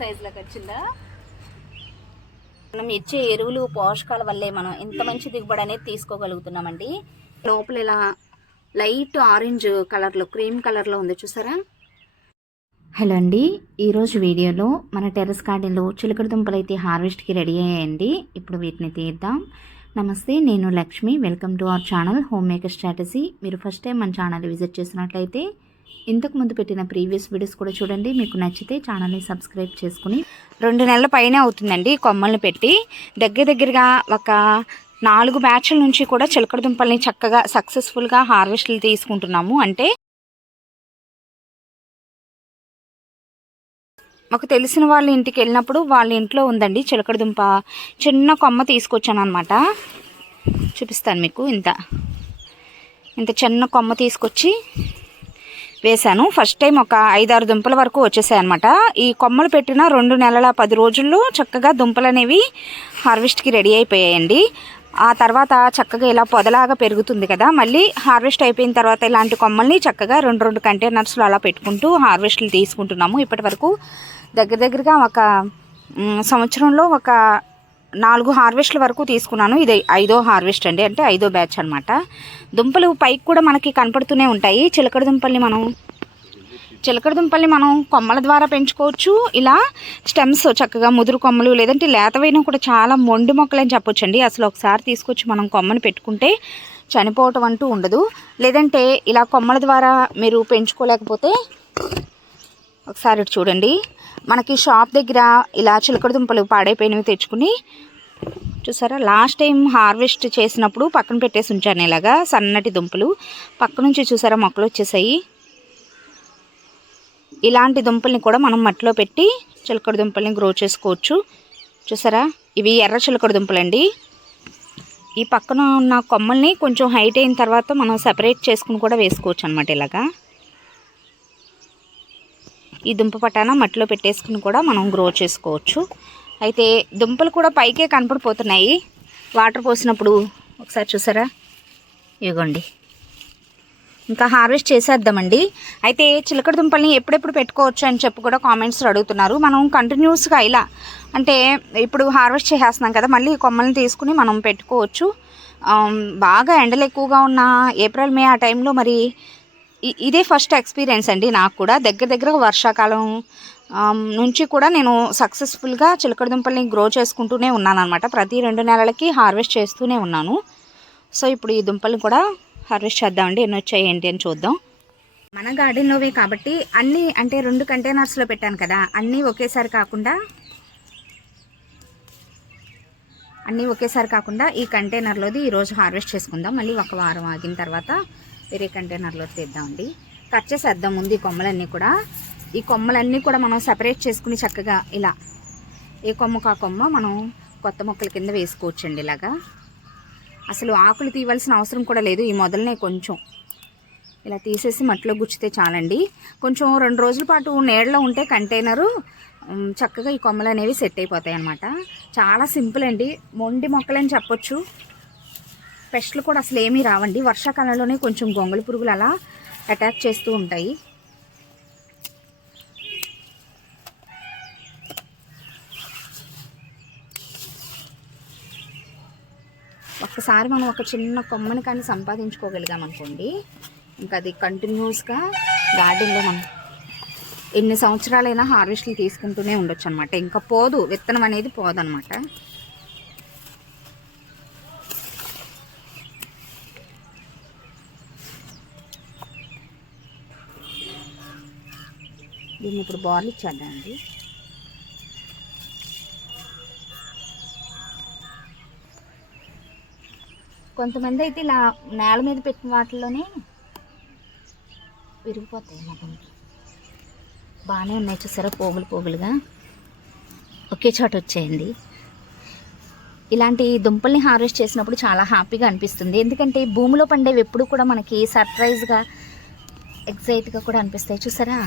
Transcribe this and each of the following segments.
సైజులోకి వచ్చిందా. మనం ఇచ్చే ఎరువులు పోషకాల వల్లే మనం ఇంత మంచి దిగుబడి అనేది తీసుకోగలుగుతున్నామండి. లోపల ఇలా లైట్ ఆరెంజ్ కలర్లో, క్రీమ్ కలర్లో ఉంది చూసారా. హలో అండి, ఈరోజు వీడియోలో మన టెర్రస్ గార్డెన్లో చిలకడ దుంపలు అయితే హార్వెస్ట్కి రెడీ అయ్యాయండి. ఇప్పుడు వీటిని తీద్దాం. నమస్తే, నేను Lakshmi. Welcome to our channel home maker strategy. మీరు ఫస్ట్ టైం మన ఛానల్ విజిట్ చేసినట్లయితే ఇంతకు ముందు పెట్టిన ప్రీవియస్ వీడియోస్ కూడా చూడండి. మీకు నచ్చితే ఛానల్ని సబ్స్క్రైబ్ చేసుకుని 2 నెలల పైనే అవుతుందండి కొమ్మల్ని పెట్టి. దగ్గరగా ఒక 4 బ్యాచ్ల నుంచి కూడా చిలకడ దుంపల్ని చక్కగా సక్సెస్ఫుల్గా హార్వెస్ట్లు తీసుకుంటున్నాము. అంటే మాకు తెలిసిన వాళ్ళ ఇంటికి వెళ్ళినప్పుడు వాళ్ళ ఇంట్లో ఉందండి చిలకడ దుంప. చిన్న కొమ్మ తీసుకొచ్చాను అనమాట. చూపిస్తాను మీకు. ఇంత చిన్న కొమ్మ తీసుకొచ్చి వేశాను. ఫస్ట్ టైం ఒక 5-6 దుంపల వరకు వచ్చేసాయి అనమాట. ఈ కొమ్మలు పెట్టిన 2 నెలల 10 రోజుల్లో చక్కగా దుంపలు అనేవి హార్వెస్ట్కి రెడీ అయిపోయాయండి. ఆ తర్వాత చక్కగా ఇలా పొదలాగా పెరుగుతుంది కదా. మళ్ళీ హార్వెస్ట్ అయిపోయిన తర్వాత ఇలాంటి కొమ్మల్ని చక్కగా 2 కంటైనర్స్లో అలా పెట్టుకుంటూ హార్వెస్ట్లు తీసుకుంటున్నాము. ఇప్పటి వరకు దగ్గరగా ఒక సంవత్సరంలో ఒక 4 హార్వెస్ట్ల వరకు తీసుకున్నాను. ఇది 5వ హార్వెస్ట్ అండి, అంటే 5వ బ్యాచ్ అనమాట. దుంపలు పైకి కూడా మనకి కనపడుతూనే ఉంటాయి. చిలకడ దుంపల్ని మనం కొమ్మల ద్వారా పెంచుకోవచ్చు. ఇలా స్టెమ్స్ చక్కగా ముదురు కొమ్మలు, లేదంటే లేతవైనా కూడా చాలా మొండి మొక్కలు అని చెప్పొచ్చండి. అసలు ఒకసారి తీసుకొచ్చి మనం కొమ్మని పెట్టుకుంటే చనిపోవటం అంటూ ఉండదు. లేదంటే ఇలా కొమ్మల ద్వారా మీరు పెంచుకోలేకపోతే ఒకసారి చూడండి. మనకి షాప్ దగ్గర ఇలా చిలకడ దుంపలు పాడైపోయినవి తెచ్చుకుని చూసారా. లాస్ట్ టైం హార్వెస్ట్ చేసినప్పుడు పక్కన పెట్టేసి ఉంచాను ఇలాగా సన్నటి దుంపలు. పక్క నుంచి చూసారా మొక్కలు వచ్చేసాయి. ఇలాంటి దుంపల్ని కూడా మనం మట్టిలో పెట్టి చిలకడ దుంపల్ని గ్రో చేసుకోవచ్చు. చూసారా, ఇవి ఎర్ర చిలకడ దుంపలండి. ఈ పక్కన ఉన్న కొమ్మల్ని కొంచెం హైట్ అయిన తర్వాత మనం సెపరేట్ చేసుకుని కూడా వేసుకోవచ్చు అనమాట. ఇలాగా ఈ దుంప పటాన మట్టిలో పెట్టేసుకుని కూడా మనం గ్రో చేసుకోవచ్చు. అయితే దుంపలు కూడా పైకే కనపడిపోతున్నాయి వాటర్ పోసినప్పుడు. ఒకసారి చూసారా, ఇవ్వండి. ఇంకా హార్వెస్ట్ చేసేద్దామండి. అయితే చిలకడ దుంపల్ని ఎప్పుడెప్పుడు పెట్టుకోవచ్చు అని చెప్పి కూడా కామెంట్స్లో అడుగుతున్నారు. మనం కంటిన్యూస్గా ఇలా అంటే ఇప్పుడు హార్వెస్ట్ చేసేస్తున్నాం కదా, మళ్ళీ కొమ్మల్ని తీసుకుని మనం పెట్టుకోవచ్చు. బాగా ఎండలు ఎక్కువగా ఉన్న ఏప్రిల్ మే ఆ టైంలో మరి ఇదే ఫస్ట్ ఎక్స్పీరియన్స్ అండి నాకు కూడా. దగ్గర వర్షాకాలం నుంచి కూడా నేను సక్సెస్ఫుల్గా చిలకడ దుంపల్ని గ్రో చేసుకుంటూనే ఉన్నాను అనమాట. ప్రతి 2 నెలలకి హార్వెస్ట్ చేస్తూనే ఉన్నాను. సో ఇప్పుడు ఈ దుంపల్ని కూడా హార్వెస్ట్ చేద్దామండి. ఎన్ని వచ్చాయి ఏంటి అని చూద్దాం. మన గార్డెన్లోవే కాబట్టి అన్నీ అంటే 2 కంటైనర్స్లో పెట్టాను కదా, అన్నీ ఒకేసారి కాకుండా ఈ కంటైనర్లోది ఈరోజు హార్వెస్ట్ చేసుకుందాం. మళ్ళీ ఒక వారం ఆగిన తర్వాత వేరే కంటైనర్లో తీద్దామండి. కట్ చేసేద్దాం ముందు ఈ కొమ్మలన్నీ కూడా. ఈ కొమ్మలన్నీ కూడా మనం సెపరేట్ చేసుకుని చక్కగా ఇలా ఏ కొమ్మకు ఆ కొమ్మ మనం కొత్త మొక్కల కింద వేసుకోవచ్చండి. ఇలాగా అసలు ఆకులు తీయవలసిన అవసరం కూడా లేదు. ఈ మొదలనే కొంచెం ఇలా తీసేసి మట్టిలో గుచ్చితే చాలండి. కొంచెం 2 రోజుల పాటు నీడలో ఉంటే కంటైనరు చక్కగా ఈ కొమ్మలు అనేవి సెట్ అయిపోతాయి అన్నమాట. చాలా సింపుల్ అండి. మొండి మొక్కలని చెప్పొచ్చు. పెస్ట్లు కూడా అసలు ఏమీ రావండి. వర్షాకాలంలోనే కొంచెం గొంగళి పురుగులు అలా అటాక్ చేస్తూ ఉంటాయి. ఒక్కసారి మనం ఒక చిన్న కొమ్మని కానీ సంపాదించుకోగలిగాం అనుకోండి, ఇంకా అది కంటిన్యూస్గా గార్డెన్లో మనం ఎన్ని సంవత్సరాలైనా హార్వెస్ట్లు తీసుకుంటూనే ఉండొచ్చు అనమాట. ఇంకా పోదు, విత్తనం అనేది పోదనమాట. దీన్ని ఇప్పుడు బార్లు ఇచ్చేద్దామండి. కొంతమంది అయితే ఇలా నేల మీద పెట్టిన వాటిలోనే విరిగిపోతాయి. మొదలు బాగానే ఉన్నాయి చూసారా, పోగులుగా ఒకే చోట వచ్చాయండి. ఇలాంటి దుంపల్ని హార్వెస్ట్ చేసినప్పుడు చాలా హ్యాపీగా అనిపిస్తుంది. ఎందుకంటే భూమిలో పండేవి ఎప్పుడు కూడా మనకి సర్ప్రైజ్గా, ఎగ్జైట్గా కూడా అనిపిస్తాయి. చూసారా,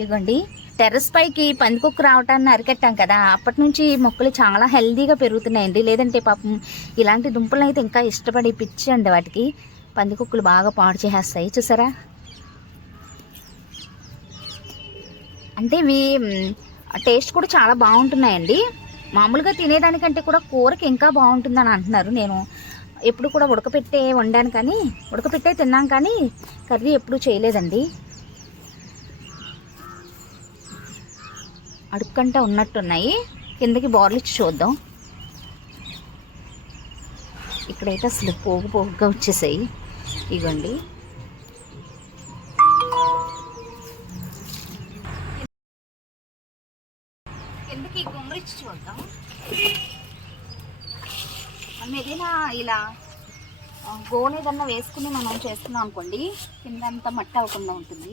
ఇదిగోండి. టెర్రస్ పైకి పందికొక్కు రావటాన్ని అరికట్టాం కదా, అప్పటి నుంచి మొక్కలు చాలా హెల్దీగా పెరుగుతున్నాయండి. లేదంటే పాపం ఇలాంటి దుంపలు అయితే ఇంకా ఇష్టపడి పిచ్చి అండి వాటికి. పందికొక్కులు బాగా పాడు చేసేస్తాయి. చూసారా, అంటే ఇవి టేస్ట్ కూడా చాలా బాగుంటున్నాయండి. మామూలుగా తినేదానికంటే కూడా కూరకి ఇంకా బాగుంటుందని అంటున్నారు. నేను ఎప్పుడు కూడా ఉడకపెట్టే వండాను, కానీ ఉడకపెట్టే తిన్నాం, కానీ కర్రీ ఎప్పుడు చేయలేదండి. అడుక్కంట ఉన్నట్టున్నాయి. కిందకి బోర్లు ఇచ్చి చూద్దాం. ఇక్కడైతే అసలు పోగుగా వచ్చేసాయి. ఇగోండి, కిందకి గుమ్మరిచ్చి చూద్దాం. మనం ఏదైనా ఇలా గోన్ ఏదన్నా వేసుకుని మనం చేస్తున్నాం అనుకోండి, కిందంతా మట్టి అవ్వకుండా ఉంటుంది.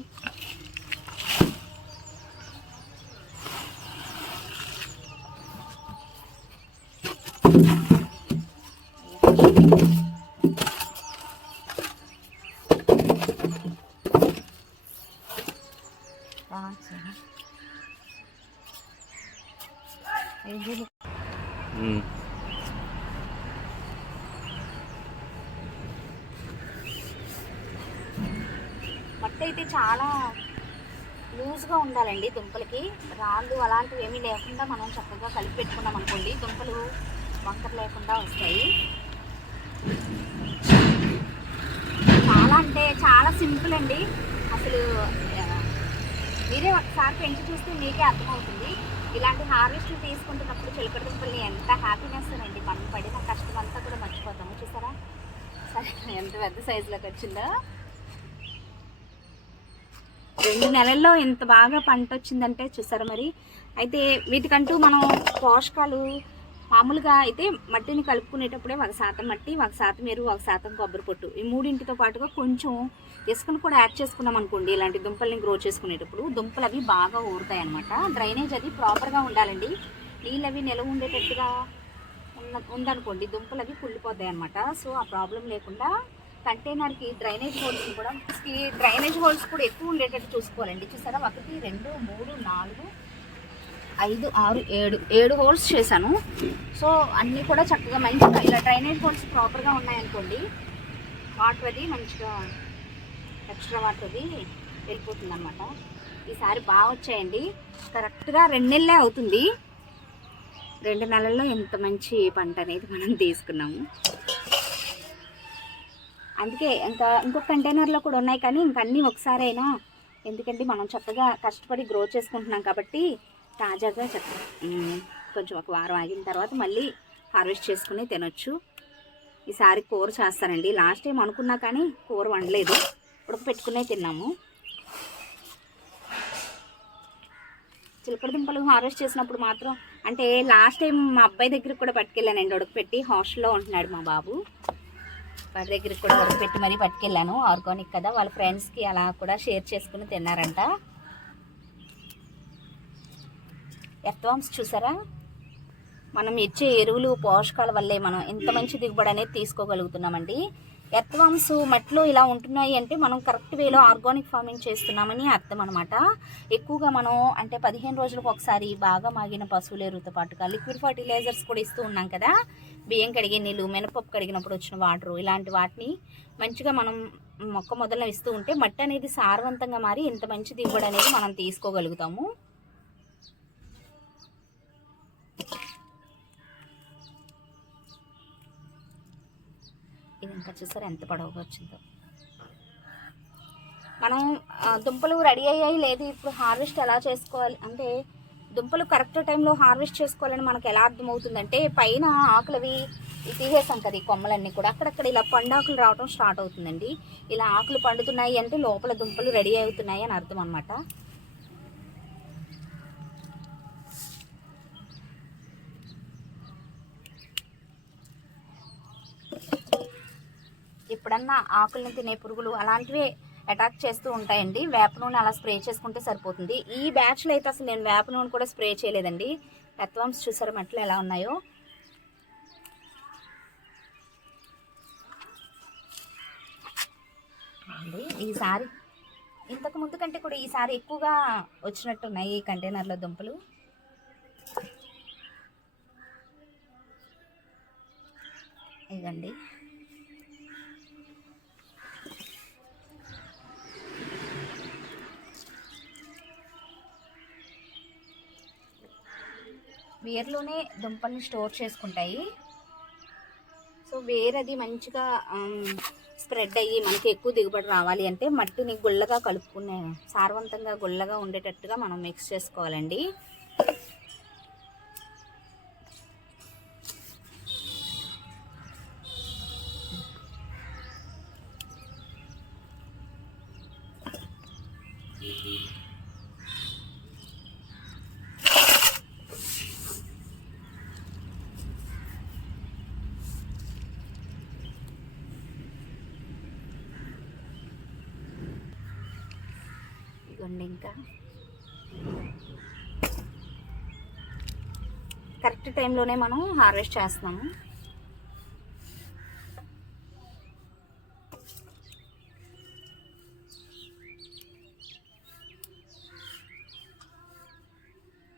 మట్టి అయితే చాలా లూజ్గా ఉండాలండి. దుంపలకి రాళ్ళు అలాంటివి ఏమీ లేకుండా మనం చక్కగా కలిపి పెట్టుకున్నాం అనుకోండి, దుంపలు వంకర లేకుండా వస్తాయి. చాలా అంటే చాలా సింపుల్ అండి. అసలు మీరే ఒకసారి పెంచి చూస్తే మీకే అర్థమవుతుంది. ఇలాంటి హార్వెస్ట్లు తీసుకుంటున్నప్పుడు చిలకడ దుంపల్ని ఎంత హ్యాపీనెస్ అండి. మనం పడిన కష్టం అంతా కూడా మర్చిపోతాము. చూసారా ఎంత పెద్ద సైజులోకి వచ్చిందో. 2 నెలల్లో ఎంత బాగా పంట వచ్చిందంటే చూసారా మరి. అయితే వీటికంటూ మనం పోషకాలు మామూలుగా అయితే మట్టిని కలుపుకునేటప్పుడే 1% మట్టి, 1% ఎరువు, 1% కొబ్బరి పొట్టు, ఈ మూడింటితో పాటుగా కొంచెం ఇసుకను కూడా యాడ్ చేసుకున్నాం అనుకోండి, ఇలాంటి దుంపల్ని గ్రో చేసుకునేటప్పుడు దుంపలు అవి బాగా ఊరుతాయి అనమాట. డ్రైనేజ్ అది ప్రాపర్గా ఉండాలండి. నీళ్ళు అవి నిలవ ఉండేటట్టుగా ఉందనుకోండి, దుంపలు అవి కుళ్ళిపోతాయి అనమాట. సో ఆ ప్రాబ్లం లేకుండా కంటైనర్కి డ్రైనేజ్ హోల్స్ కూడా ఎక్కువ ఉండేటట్టు చూసుకోవాలండి. చూసారా, 1 2 3 4 5 6 7 హోల్స్ చేశాను. సో అన్నీ కూడా చక్కగా మంచిగా ఇలా డ్రైనేజ్ హోల్స్ ప్రాపర్గా ఉన్నాయనుకోండి, వాటర్ అది మంచిగా ఎక్స్ట్రా వాటర్ అది వెళ్ళిపోతుంది అనమాట. ఈసారి బాగా వచ్చాయండి. కరెక్ట్గా 2 నెలలే అవుతుంది. 2 నెలల్లో ఎంత మంచి పంట అనేది మనం తీసుకున్నాము. అందుకే ఇంకొక కంటైనర్లో కూడా ఉన్నాయి, కానీ ఇంకన్నీ ఒకసారైనా, ఎందుకంటే మనం చక్కగా కష్టపడి గ్రో చేసుకుంటున్నాం కాబట్టి తాజాగా కొంచెం ఒక వారం ఆగిన తర్వాత మళ్ళీ హార్వెస్ట్ చేసుకుని తినొచ్చు. ఈసారి కూర చేస్తానండి. లాస్ట్ టైం అనుకున్నా కానీ కూర వండలేదు, ఉడకపెట్టుకునే తిన్నాము. చిలకడ దుంపలు హార్వెస్ట్ చేసినప్పుడు మాత్రం, అంటే లాస్ట్ టైం మా అబ్బాయి దగ్గరికి కూడా పట్టుకెళ్ళానండి ఉడకపెట్టి. హాస్టల్లో ఉంటున్నాడు మా బాబు, వాడి దగ్గరికి కూడా ఉడకపెట్టి మరీ పట్టుకెళ్ళాను. ఆర్గానిక్ కదా, వాళ్ళ ఫ్రెండ్స్కి అలా కూడా షేర్ చేసుకుని తిన్నారంట. ఎర్త్వామ్స్ చూసారా, మనం ఇచ్చే ఎరువులు పోషకాల వల్లే మనం ఇంత మంచి దిగుబడి అనేది తీసుకోగలుగుతున్నామండి. ఎర్త్వామ్స్ మట్టిలో ఇలా ఉంటున్నాయి అంటే మనం కరెక్ట్ వేలో ఆర్గానిక్ ఫార్మింగ్ చేస్తున్నామని అర్థం అనమాట. ఎక్కువగా మనం అంటే 15 రోజులకు ఒకసారి బాగా మాగిన పశువుల ఎరువుతో పాటుగా లిక్విడ్ ఫర్టిలైజర్స్ కూడా ఇస్తూ ఉన్నాం కదా. బియ్యం కడిగే నీళ్ళు, మినపప్పు కడిగినప్పుడు వచ్చిన వాటరు, ఇలాంటి వాటిని మంచిగా మనం మొక్క మొదలను ఇస్తూ ఉంటే మట్టి అనేది సారవంతంగా మారి ఇంత మంచి దిగుబడి అనేది మనం తీసుకోగలుగుతాము. ఇది ఇంకా చూసారా ఎంత పొడవుగా వచ్చిందో. మనం దుంపలు రెడీ అయ్యాయి లేదు, ఇప్పుడు హార్వెస్ట్ ఎలా చేసుకోవాలి అంటే, దుంపలు కరెక్ట్ టైంలో హార్వెస్ట్ చేసుకోవాలని మనకు ఎలా అర్థమవుతుందంటే, పైన ఆకులవి తీసేసాం కదా, ఈ కొమ్మలన్నీ కూడా అక్కడక్కడ ఇలా పండాకులు రావడం స్టార్ట్ అవుతుందండి. ఇలా ఆకులు పండుతున్నాయి అంటే లోపల దుంపలు రెడీ అవుతున్నాయి అని అర్థం అనమాట. ఎప్పుడన్నా ఆకుల్ని తినే పురుగులు అలాంటివి అటాక్ చేస్తూ ఉంటాయండి. వేప నూనె అలా స్ప్రే చేసుకుంటే సరిపోతుంది. ఈ బ్యాచ్లో అయితే అసలు నేను వేప నూనె కూడా స్ప్రే చేయలేదండి. ఎర్త్వామ్స్ చూసారా మట్లు ఎలా ఉన్నాయో. ఈసారి ఇంతకు ముందు కంటే కూడా ఈసారి ఎక్కువగా వచ్చినట్టున్నాయి ఈ కంటైనర్లో దుంపలు. ఇదండి, వేర్లోనే దుంపల్ని స్టోర్ చేసుకుంటాయి. సో వేరది మంచిగా స్ప్రెడ్ అయ్యి మనకి ఎక్కువ దిగుబడి రావాలి అంటే మట్టిని గుల్లగా కలుపుకునే, సారవంతంగా గుల్లగా ఉండేటట్టుగా మనం మిక్స్ చేసుకోవాలండి. ఇదిగోండి, ఇంకా కరెక్ట్ టైంలోనే మనం హార్వెస్ట్ చేస్తున్నాము.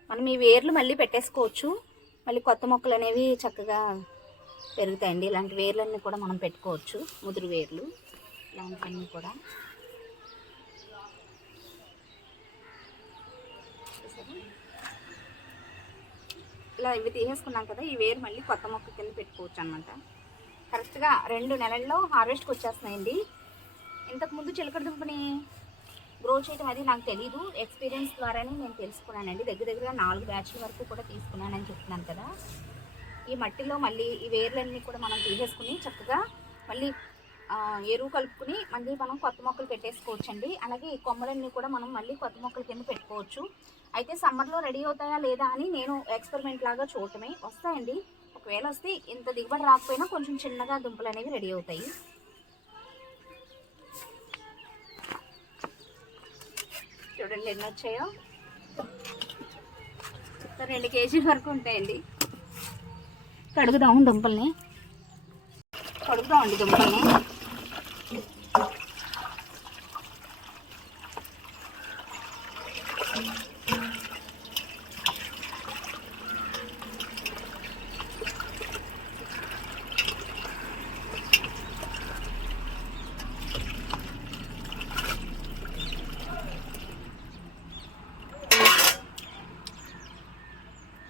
మనం ఈ వేర్లు మళ్ళీ పెట్టేసుకోవచ్చు. మళ్ళీ కొత్త మొక్కలు అనేవి చక్కగా పెరుగుతాయండి. ఇలాంటి వేర్లన్నీ కూడా మనం పెట్టుకోవచ్చు, ముదురు వేర్లు ఇలాంటివన్నీ కూడా. ఇలా ఇవి తీసేసుకున్నాం కదా, ఈ వేరు మళ్ళీ కొత్త మొక్క కింద పెట్టుకోవచ్చు అనమాట. కరెక్ట్గా 2 నెలల్లో హార్వెస్ట్కి వచ్చేస్తున్నాయండి. ఇంతకుముందు చిలకడ దుంపని గ్రో చేయడం అది నాకు తెలీదు, ఎక్స్పీరియన్స్ ద్వారానే నేను తెలుసుకున్నానండి. దగ్గర 4 బ్యాచ్ల వరకు కూడా తీసుకున్నానని చెప్తున్నాను కదా. ఈ మట్టిలో మళ్ళీ ఈ వేర్లన్నీ కూడా మనం తీసేసుకుని చక్కగా మళ్ళీ ఎరువు కలుపుకుని మళ్ళీ మనం కొత్త మొక్కలు పెట్టేసుకోవచ్చండి. అలాగే ఈ కొమ్మలన్నీ కూడా మనం మళ్ళీ కొత్త మొక్కల కింద పెట్టుకోవచ్చు. అయితే సమ్మర్లో రెడీ అవుతాయా లేదా అని నేను ఎక్స్పెరిమెంట్ లాగా చూడటమే. వస్తాయండి, ఒకవేళ వస్తే ఇంత దిగుబడి రాకపోయినా కొంచెం చిన్నగా దుంపలు అనేవి రెడీ అవుతాయి. చూడండి ఎన్ని వచ్చాయో, 2 కేజీల వరకు ఉంటాయండి. కడుగుదాము దుంపల్ని, కడుగుదామండి దుంపల్ని.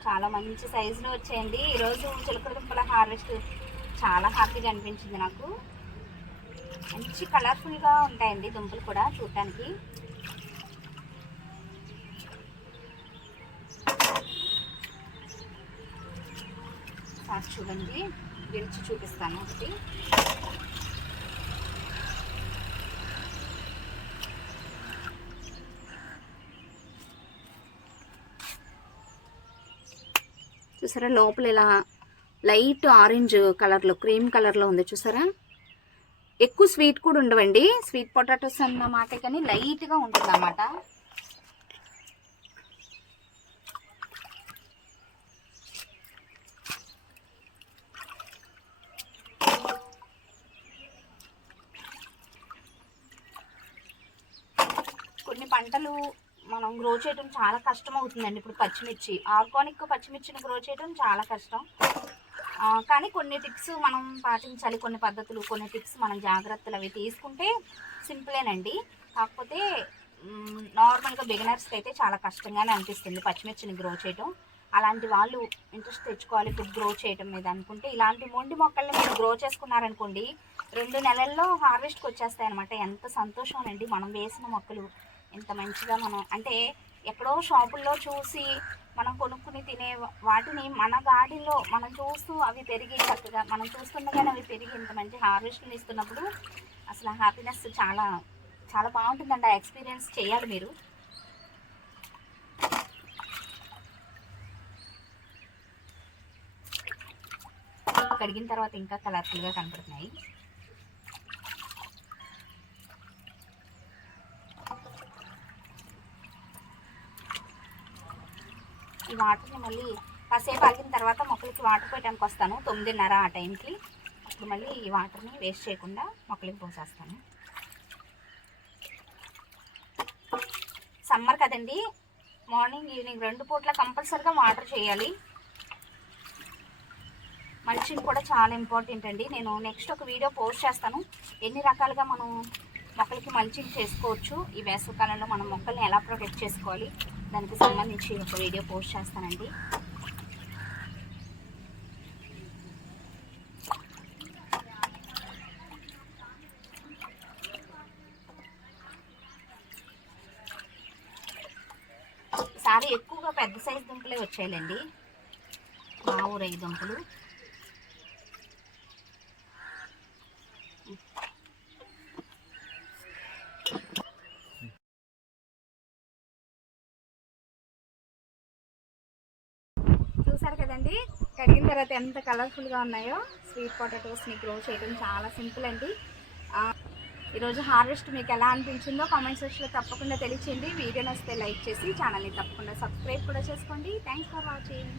చాలా మంచి సైజులో వచ్చాయండి. ఈరోజు చిలకడ దుంపల హార్వెస్ట్ చాలా హ్యాపీగా అనిపించింది నాకు. మంచి కలర్ఫుల్గా ఉంటాయండి దుంపలు కూడా చూడటానికి. చూడండి, విడిచి చూపిస్తాను ఒకటి. చూసారా, లోపల ఇలా లైట్ ఆరెంజ్ కలర్లో, క్రీమ్ కలర్లో ఉంది చూసారా. ఎక్కువ స్వీట్ కూడా ఉండవండి, స్వీట్ పొటాటోస్ అన్నమాట, కానీ లైట్గా ఉంటుంది అన్నమాట. కొన్ని పంటలు మనం గ్రో చేయడం చాలా కష్టం అవుతుందండి. ఇప్పుడు పచ్చిమిర్చి, ఆర్గానిక్ పచ్చిమిర్చిని గ్రో చేయడం చాలా కష్టం. కానీ కొన్ని టిప్స్ మనం పాటించాలి, కొన్ని పద్ధతులు, కొన్ని టిప్స్ మనం జాగ్రత్తలు అవి తీసుకుంటే సింపులేనండి. కాకపోతే నార్మల్గా బిగినర్స్కి అయితే చాలా కష్టంగానే అనిపిస్తుంది పచ్చిమిర్చిని గ్రో చేయడం. అలాంటి వాళ్ళు ఇంట్రెస్ట్ తెచ్చుకోవాలి ఫుడ్ గ్రో చేయడం మీద అనుకుంటే ఇలాంటి మొండి మొక్కల్ని మీరు గ్రో చేసుకున్నారనుకోండి, 2 నెలల్లో హార్వెస్ట్కి వచ్చేస్తాయి అనమాట. ఎంత సంతోషం అండి, మనం వేసిన మొక్కలు ఎంత మంచిగా మనం అంటే ఎక్కడో షాపుల్లో చూసి మనం కొనుక్కుని తినే వాటిని మన గార్డెన్లో మనం చూస్తూ అవి పెరిగి చక్కగా మనం చూస్తుండగానే అవి పెరిగి ఇంత మంచి హార్వెస్ట్ని ఇస్తున్నప్పుడు అసలు హ్యాపీనెస్ చాలా చాలా బాగుంటుందండి. ఆ ఎక్స్పీరియన్స్ చేయాలి మీరు. కడిగిన తర్వాత ఇంకా కలర్ఫుల్గా కనపడుతున్నాయి. ఈ వాటర్ని మళ్ళీ కాసేపు ఆగిన తర్వాత మొక్కలకి వాటర్ పెట్టడానికి వస్తాను, 9:30 ఆ టైంకి. అప్పుడు మళ్ళీ ఈ వాటర్ని వేస్ట్ చేయకుండా మొక్కలకి పోసేస్తాను. సమ్మర్ కదండి, మార్నింగ్ ఈవినింగ్ 2 పూట్ల కంపల్సరీగా వాటర్ చేయాలి. మల్చింగ్ కూడా చాలా ఇంపార్టెంట్ అండి. నేను నెక్స్ట్ ఒక వీడియో పోస్ట్ చేస్తాను, ఎన్ని రకాలుగా మనం మొక్కలకి మల్చింగ్ చేసుకోవచ్చు, ఈ వేసవికాలంలో మనం మొక్కల్ని ఎలా ప్రొటెక్ట్ చేసుకోవాలి దానికి సంబంధించి ఒక వీడియో పోస్ట్ చేస్తానండి. ఈసారి ఎక్కువగా పెద్ద సైజు దుంపలే వచ్చాయిలేండి, మా ఊరై దుంపలు. చూసారు కదండి, కడిగిన తర్వాత ఎంత కలర్ఫుల్గా ఉన్నాయో. స్వీట్ పొటాటోస్ని గ్రో చేయడం చాలా సింపుల్ అండి. ఈరోజు హార్వెస్ట్ మీకు ఎలా అనిపించిందో కామెంట్ సెక్షన్లో తప్పకుండా తెలియచేయండి. వీడియో నచ్చితే లైక్ చేసి ఛానల్ని తప్పకుండా సబ్స్క్రైబ్ కూడా చేసుకోండి. Thanks for watching.